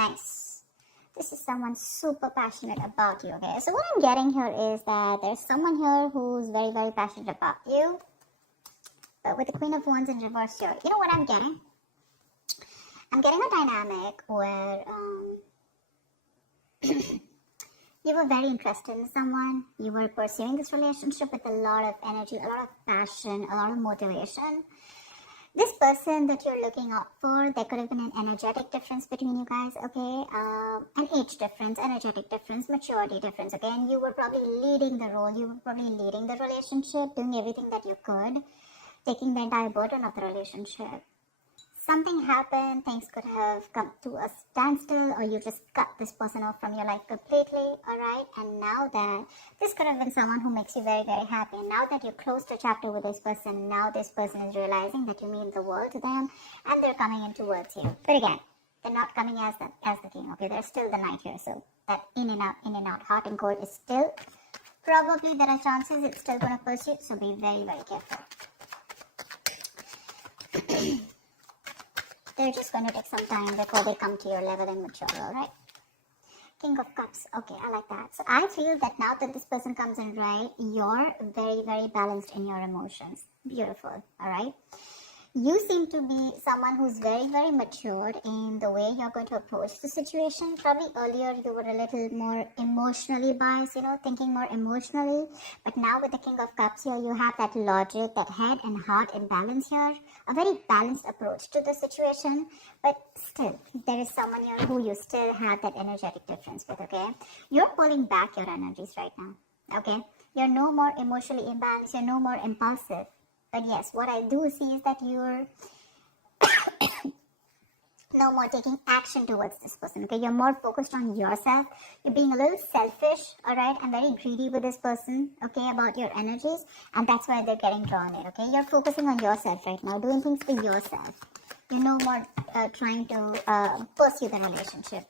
Nice. This is someone super passionate about you, okay? So what I'm getting here is that there's someone here who's very, very passionate about you. But with the Queen of Wands in reverse here, you know what I'm getting? I'm getting a dynamic where you were very interested in someone. You were pursuing this relationship with a lot of energy, a lot of passion, a lot of motivation. This person that you're looking out for, there could have been an energetic difference between you guys, okay? An age difference, energetic difference, maturity difference, okay? And you were probably leading the role, you were probably leading the relationship, doing everything that you could, taking the entire burden of the relationship. Something happened, things could have come to a standstill, or you just cut this person off from your life completely, alright? And now that this could have been someone who makes you very, very happy. And now that you closed a chapter with this person, now this person is realizing that you mean the world to them, and they're coming in towards you. But again, they're not coming as the king, okay? They're still the knight here, so that in and out, hot and cold is still, probably there are chances it's still going to pursue, so be very, very careful. They're just going to take some time before they come to your level and mature, alright? King of Cups. Okay, I like that. So I feel that now that this person comes in, right, you're very, very balanced in your emotions. Beautiful, alright? You seem to be someone who's very, very matured in the way you're going to approach the situation. Probably earlier you were a little more emotionally biased, thinking more emotionally. But now with the King of Cups here, you have that logic, that head and heart in balance here. A very balanced approach to the situation. But still, there is someone here who you still have that energetic difference with, okay? You're pulling back your energies right now, okay? You're no more emotionally imbalanced. You're no more impulsive. But yes, what I do see is that you're no more taking action towards this person, okay? You're more focused on yourself. You're being a little selfish, alright? And very greedy with this person, okay, about your energies. And that's why they're getting drawn in, okay? You're focusing on yourself right now, doing things for yourself. You're no more trying to pursue the relationship.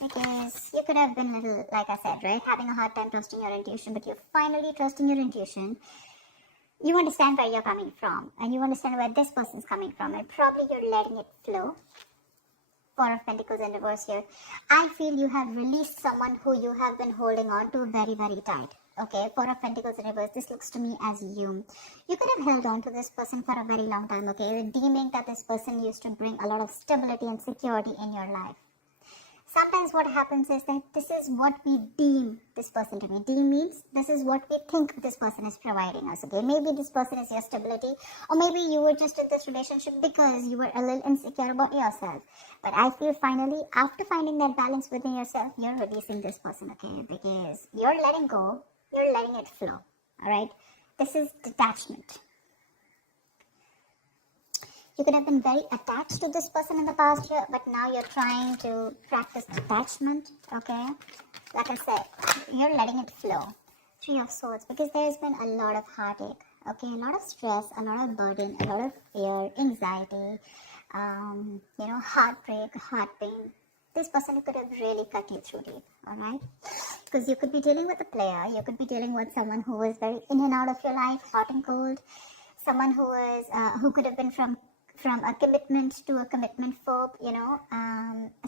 Because you could have been a little, like I said, right? Having a hard time trusting your intuition, but you're finally trusting your intuition. You understand where you're coming from, and you understand where this person's coming from, and probably you're letting it flow. Four of Pentacles in reverse here. I feel you have released someone who you have been holding on to very, very tight. Okay, Four of Pentacles in reverse. This looks to me as you. You could have held on to this person for a very long time, okay? Deeming that this person used to bring a lot of stability and security in your life. Sometimes what happens is that this is what we deem this person to be. Deem means this is what we think this person is providing us, okay? Maybe this person is your stability, or maybe you were just in this relationship because you were a little insecure about yourself. But I feel finally, after finding that balance within yourself, you're releasing this person, okay? Because you're letting go, you're letting it flow, alright? This is detachment. You could have been very attached to this person in the past year, but now you're trying to practice detachment, okay? Like I said, you're letting it flow. Three of Swords, because there's been a lot of heartache, okay? A lot of stress, a lot of burden, a lot of fear, anxiety, heartbreak, heart pain. This person could have really cut you through deep, alright? Because you could be dealing with a player, you could be dealing with someone who is very in and out of your life, hot and cold, someone who could have been from a commitment to a commitment phobe,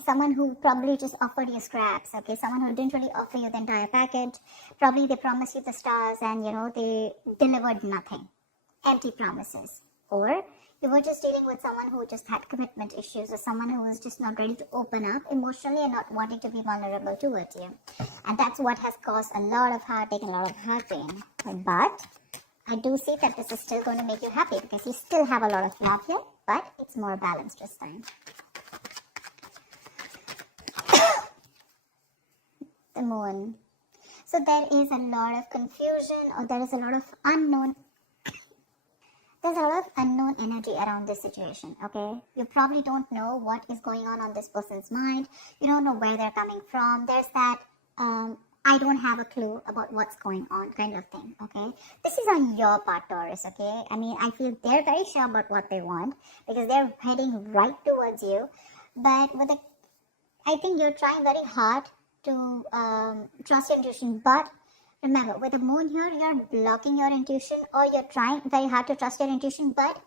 someone who probably just offered you scraps, okay, someone who didn't really offer you the entire package. Probably they promised you the stars and, they delivered nothing, empty promises. Or you were just dealing with someone who just had commitment issues, or someone who was just not ready to open up emotionally and not wanting to be vulnerable towards you. And that's what has caused a lot of heartache and a lot of heart pain. But I do see that this is still going to make you happy, because you still have a lot of love here, but it's more balanced this time. The Moon. So there is a lot of confusion, or there is a lot of unknown. There's a lot of unknown energy around this situation, okay? You probably don't know what is going on this person's mind. You don't know where they're coming from. There's that, I don't have a clue about what's going on kind of thing, okay? This is on your part, Taurus, okay? I mean, I feel they're very sure about what they want, because they're heading right towards you. But I think you're trying very hard to trust your intuition. But remember, with the Moon here, you're blocking your intuition, or you're trying very hard to trust your intuition, but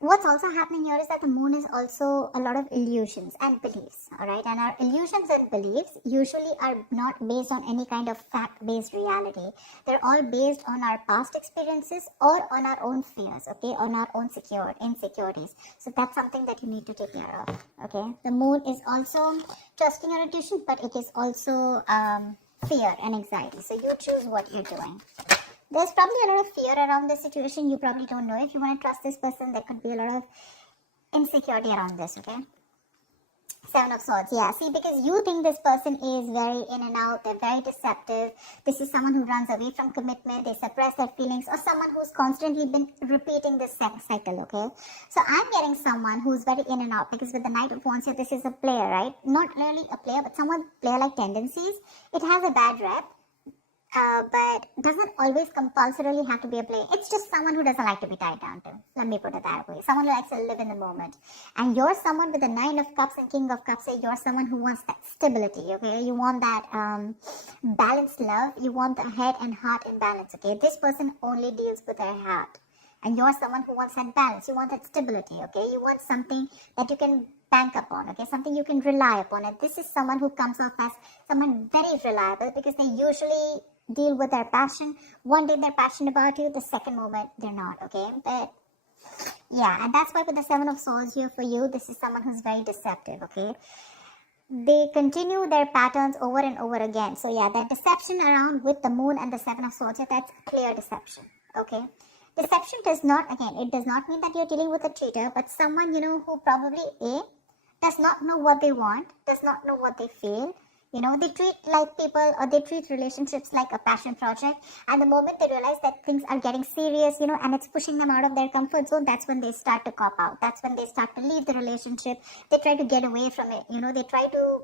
what's also happening here is that the moon is also a lot of illusions and beliefs, all right? And our illusions and beliefs usually are not based on any kind of fact-based reality. They're all based on our past experiences or on our own fears, okay? On our own insecurities. So that's something that you need to take care of, okay? The moon is also trusting your intuition, but it is also fear and anxiety. So you choose what you're doing. There's probably a lot of fear around this situation. You probably don't know if you want to trust this person. There could be a lot of insecurity around this, okay? Seven of Swords, yeah. See, because you think this person is very in and out. They're very deceptive. This is someone who runs away from commitment. They suppress their feelings, or someone who's constantly been repeating this cycle, okay? So I'm getting someone who's very in and out, because with the Knight of Wands here, this is a player, right? Not really a player, but someone player-like tendencies. It has a bad rep. But doesn't always compulsorily have to be a player. It's just someone who doesn't like to be tied down to. Let me put it that way. Someone who likes to live in the moment. And you're someone with the 9 of Cups and King of Cups. So you're someone who wants that stability, okay? You want that balanced love. You want the head and heart in balance, okay? This person only deals with their heart. And you're someone who wants that balance. You want that stability, okay? You want something that you can bank upon, okay? Something you can rely upon. And this is someone who comes off as someone very reliable, because they usually deal with their passion. One day they're passionate about you, the second moment they're not, okay? But yeah, and that's why with the 7 of Swords here for you, this is someone who's very deceptive, okay? They continue their patterns over and over again. So yeah, that deception around with the moon and the 7 of Swords here, that's clear deception, okay? Deception does not, again, it does not mean that you're dealing with a cheater, but someone, you know, who probably does not know what they want, does not know what they feel. You know, they treat like people, or they treat relationships like a passion project. And the moment they realize that things are getting serious, you know, and it's pushing them out of their comfort zone, that's when they start to cop out. That's when they start to leave the relationship. They try to get away from it. You know, they try to,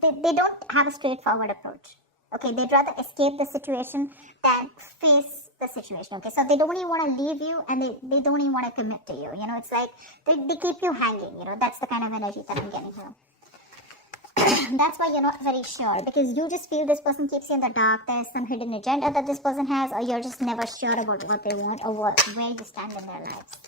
they don't have a straightforward approach. Okay, they'd rather escape the situation than face the situation. Okay, so they don't even want to leave you, and they don't even want to commit to you. You know, it's like they keep you hanging. You know, that's the kind of energy that I'm getting here. That's why you're not very sure, because you just feel this person keeps you in the dark. There's some hidden agenda that this person has, or you're just never sure about what they want or where you stand in their lives.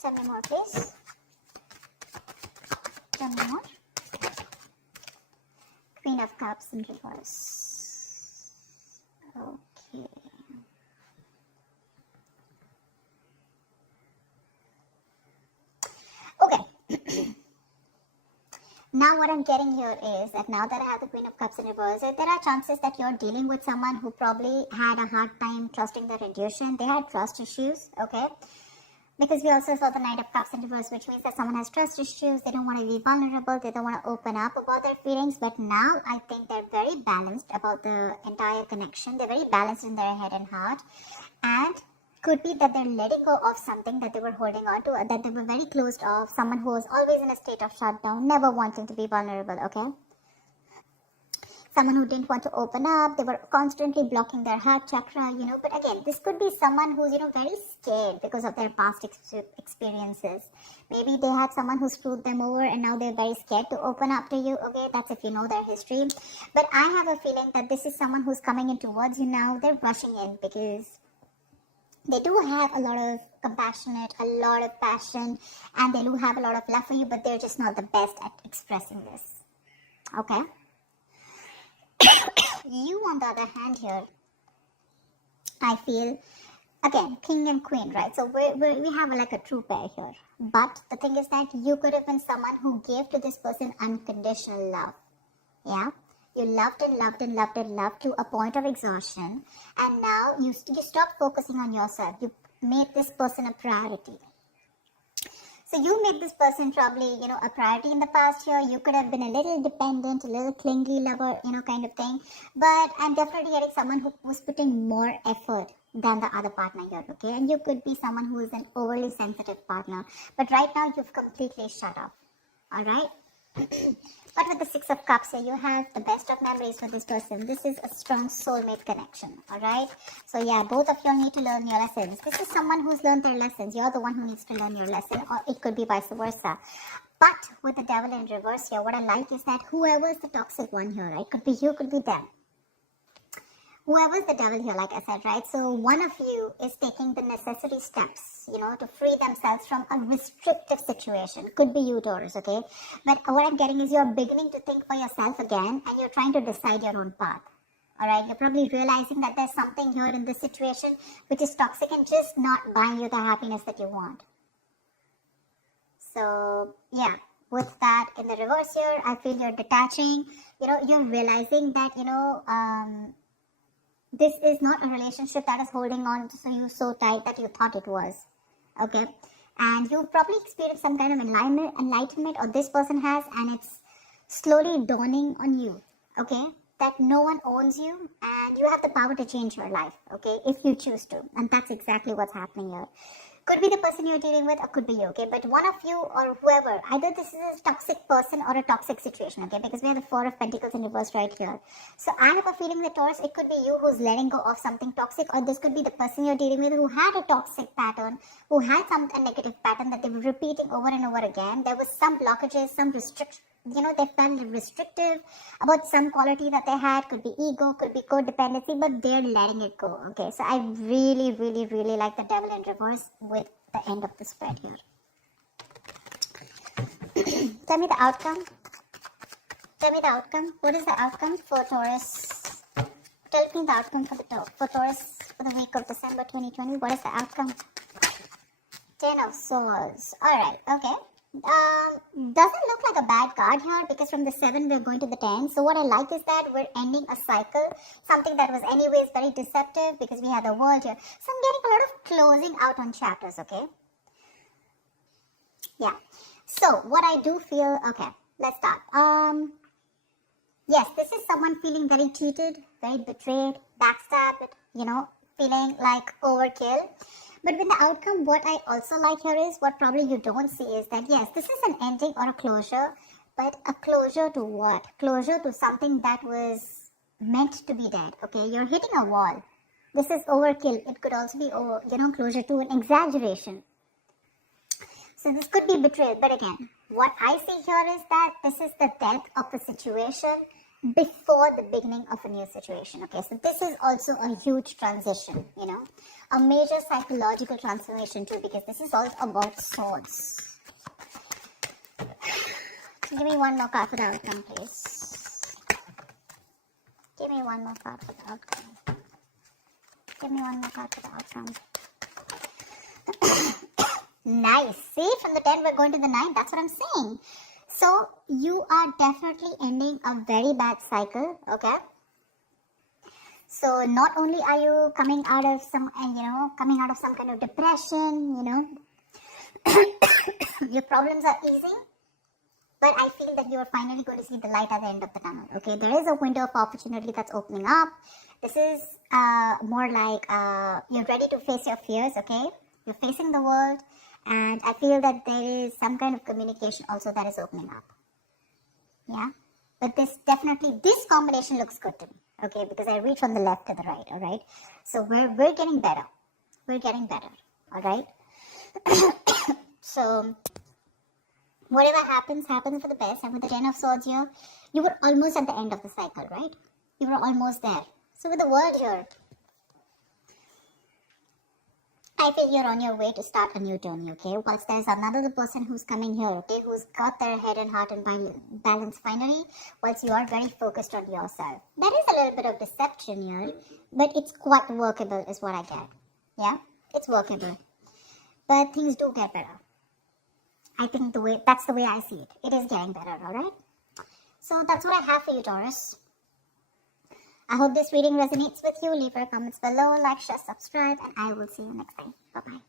Tell me more, please. Tell me more. Queen of Cups in reverse. Okay. Okay. Now what I'm getting here is that now that I have the Queen of Cups in reverse, there are chances that you're dealing with someone who probably had a hard time trusting their intuition. They had trust issues, okay? Because we also saw the Knight of Cups in reverse, which means that someone has trust issues. They don't want to be vulnerable. They don't want to open up about their feelings. But now I think they're very balanced about the entire connection. They're very balanced in their head and heart. And could be that they're letting go of something that they were holding on to, that they were very closed off. Someone who was always in a state of shutdown, never wanting to be vulnerable, okay? Someone who didn't want to open up. They were constantly blocking their heart chakra, you know. But again, this could be someone who's, you know, very scared because of their past experiences. Maybe they had someone who screwed them over, and now they're very scared to open up to you. Okay, that's if you know their history. But I have a feeling that this is someone who's coming in towards you now. They're rushing in because they do have a lot of compassionate, a lot of passion, and they do have a lot of love for you, but they're just not the best at expressing this. Okay? You, on the other hand here, I feel, again, king and queen, right? So we have like a true pair here. But the thing is that you could have been someone who gave to this person unconditional love. Yeah? You loved and loved and loved and loved to a point of exhaustion. And now you stopped focusing on yourself. You made this person a priority. So you made this person probably, you know, a priority in the past here. You could have been a little dependent, a little clingy lover, you know, kind of thing. But I'm definitely getting someone who was putting more effort than the other partner here, okay? And you could be someone who is an overly sensitive partner. But right now, you've completely shut off, all right? But with the 6 of Cups here, you have the best of memories with this person. This is a strong soulmate connection, all right? So yeah, both of you need to learn your lessons. This is someone who's learned their lessons. You're the one who needs to learn your lesson, or it could be vice versa. But with the devil in reverse here, what I like is that whoever is the toxic one here, right? Could be you, could be them. Whoever's the devil here, like I said, right? So one of you is taking the necessary steps, to free themselves from a restrictive situation. Could be you, Taurus, okay? But what I'm getting is you're beginning to think for yourself again, and you're trying to decide your own path. All right, you're probably realizing that there's something here in this situation which is toxic and just not buying you the happiness that you want. So, yeah, with that in the reverse here, I feel you're detaching. You're realizing that, this is not a relationship that is holding on to you so tight that you thought it was. Okay? And you've probably experienced some kind of enlightenment, or this person has, and it's slowly dawning on you. Okay? That no one owns you, and you have the power to change your life. Okay? If you choose to. And that's exactly what's happening here. Could be the person you're dealing with, or could be you, okay? But one of you or whoever, either this is a toxic person or a toxic situation, okay? Because we have the Four of Pentacles in reverse right here. So I have a feeling that, Taurus, it could be you who's letting go of something toxic, or this could be the person you're dealing with who had a toxic pattern, who had a negative pattern that they were repeating over and over again. There was some blockages, some restrictions. They felt restrictive about some quality that they had. Could be ego, could be codependency, but they're letting it go. Okay, so I really, really, really like the devil in reverse with the end of the spread here. Tell me the outcome. Tell me the outcome. What is the outcome for Taurus? Tell me the outcome for Taurus for the week of December 2020. What is the outcome? 10 of Swords. Alright, okay. Doesn't look like a bad card here, because from the 7 we're going to the 10. So what I like is that we're ending a cycle, something that was anyways very deceptive, because we had the world here. So I'm getting a lot of closing out on chapters, okay? Yeah. So what I do feel, okay, let's start. Yes, this is someone feeling very cheated, very betrayed, backstabbed, feeling like overkill. But with the outcome, what I also like here is, what probably you don't see is that, yes, this is an ending or a closure, but a closure to what? Closure to something that was meant to be dead, okay? You're hitting a wall. This is overkill. It could also be, closure to an exaggeration. So this could be betrayal. But again, what I see here is that this is the death of a situation before the beginning of a new situation. Okay, so this is also a huge transition, a major psychological transformation too, because this is all about swords. Give me one more card for the outcome, please. Give me one more card for the outcome. Give me one more card for the outcome. Nice. See, from the 10 we're going to the 9. That's what I'm saying. So you are definitely ending a very bad cycle, okay? So not only are you coming out of some kind of depression, your problems are easing, but I feel that you are finally going to see the light at the end of the tunnel, okay? There is a window of opportunity that's opening up. This is more like you're ready to face your fears, okay? You're facing the world. And I feel that there is some kind of communication also that is opening up. Yeah. But this combination looks good to me. Okay. Because I read from the left to the right. All right. So we're getting better. We're getting better. All right. So whatever happens for the best. And with the 10 of Swords here, you were almost at the end of the cycle, right? You were almost there. So with the world here, I feel you're on your way to start a new journey, okay? Whilst there's another person who's coming here, okay? Who's got their head and heart and balance finally, whilst you are very focused on yourself. There is a little bit of deception here, but it's quite workable is what I get. Yeah? It's workable. But things do get better. I think that's the way I see it. It is getting better, alright? So that's what I have for you, Taurus. I hope this reading resonates with you. Leave your comments below, like, share, subscribe, and I will see you next time. Bye-bye.